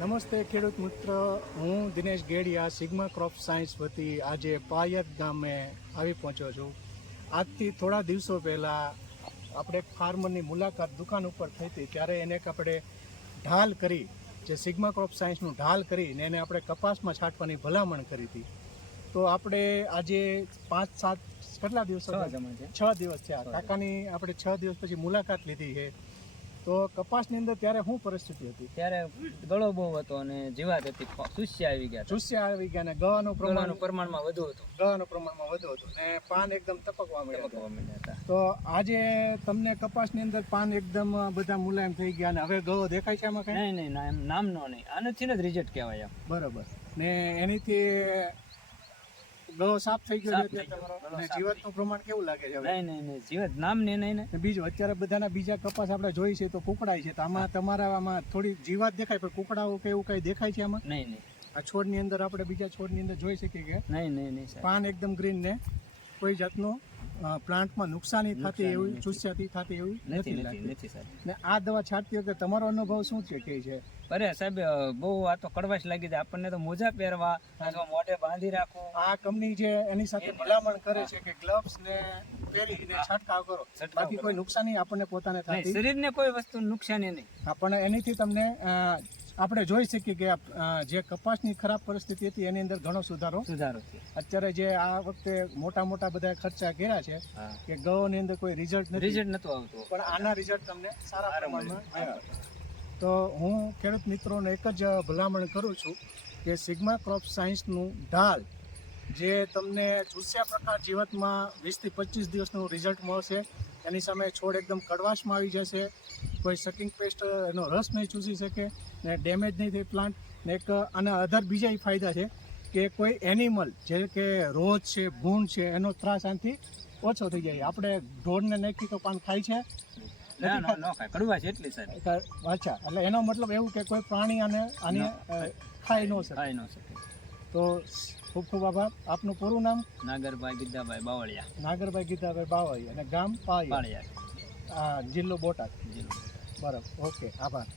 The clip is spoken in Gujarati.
નમસ્તે ખેડૂત મિત્ર, હું Dinesh Gediya sigma crop science વતી આજે પાયત ગામે આવી પહોંચ્યો છું. આજથી થોડા દિવસો પહેલાં આપણે ફાર્મરની મુલાકાત દુકાન ઉપર થઈ હતી, ત્યારે એને આપણે ઢાલ કરી, જે સિગ્મા ક્રોપ સાયન્સનું ઢાલ કરીને એને આપણે કપાસમાં છાંટવાની ભલામણ કરી હતી. તો આપણે આજે 5-7 કેટલા દિવસો 6 દિવસ થયા કાકાની આપણે 6 દિવસ પછી મુલાકાત લીધી છે. તો કપાસની અંદર ત્યારે શું પરિસ્થિતિ હતી? ત્યારે ગળો બહુ હતો અને જીવાત હતી, ચૂસ્યા આવી ગયા ને ગવાનું પ્રમાણમાં વધુ હતું. ને પાન એકદમ ટપકવા મળ્યા હતા. તો આજે તમને કપાસની અંદર પાન એકદમ બધા મુલાયમ થઈ ગયા અને હવે ગળો દેખાય છે આમાં? કઈ નહીં, નામનો નહીં, આનાથી જ રિઝલ્ટ કહેવાય. બરોબર. ને એનીથી ગળો સાફ થઈ ગયો છે. જીવાતનું પ્રમાણ કેવું લાગે છે? નહીં, જીવાત નામની નહીં. બીજું અત્યારે બધાના બીજા કપાસ આપણે જોઈ છે તો કુકડાય છે, તો આમાં તમારામાં થોડી જીવાત દેખાય, પણ કુકડાઓ કે એવું કઈ દેખાય છે આમાં? નહીં. આ છોડની અંદર આપણે બીજા છોડની અંદર જોઈ શકીએ કે નહીં, પાન એકદમ ગ્રીન ને કોઈ જાતનું પ્લાન્ટમાં નુકસાની થતી એવી ચૂસ્યાતી થતી એવી નથી. ને આ દવા છાંટતી વખતે તમારો અનુભવ શું છે? કે છે અરે સાહેબ, બહુ આ તો કડવાશ લાગી જાય આપણને. તો મોજા પહેરવા અથવા મોઢે બાંધી રાખવું. આ કંપની જે એની સાથે ભલામણ કરે છે કે ગ્લવ્સ ને પહેરીને છંટકાવ કરો, બાકી કોઈ નુકસાની આપણને પોતાને થતી, શરીરને કોઈ વસ્તુ નુકસાની નહીં. આપણને એનીથી તમને આપણે જોઈ શકીએ કે જે કપાસની ખરાબ પરિસ્થિતિ હતી એની અંદર ઘણો સુધારો અત્યારે જે આ વખતે મોટા બધા ખર્ચા કર્યા છે કે ગૌની અંદર કોઈ રિઝલ્ટ નતું આવતું, પણ આના રિઝલ્ટ તમને સારા પ્રમાણમાં આવ્યા. તો હું ખેડૂત મિત્રોને એક જ ભલામણ કરું છું કે સિગ્મા ક્રોપ સાયન્સનું ઢાલ જે તમને ચૂસ્યા પ્રકાર જીવતમાં 20 થી 25 દિવસનું રિઝલ્ટ મળશે. એની સામે છોડ એકદમ કડવાશમાં આવી જશે, કોઈ સકિંગ પેસ્ટ એનો રસ નહીં ચૂસી શકે ને ડેમેજ નહીં થાય પ્લાન્ટ. ને એક આના અધર બીજા ફાયદા છે કે કોઈ એનિમલ જે કે રોજ છે, ભૂંડ છે, એનો ત્રાસ આનાથી ઓછો થઈ જાય. આપણે ઢોરને નાખી તો પાન ખાય છે? અચ્છા, એટલે એનો મતલબ એવું કે કોઈ પ્રાણી આને ખાઈ ન શકે. તો ખૂબ ખૂબ આભાર. આપનું પૂરું નામ? નાગરભાઈ ગીધાભાઈ બાવળિયા અને ગામ પાળિયા, જિલ્લો બોટાદ. બરાબર, ઓકે, આભાર.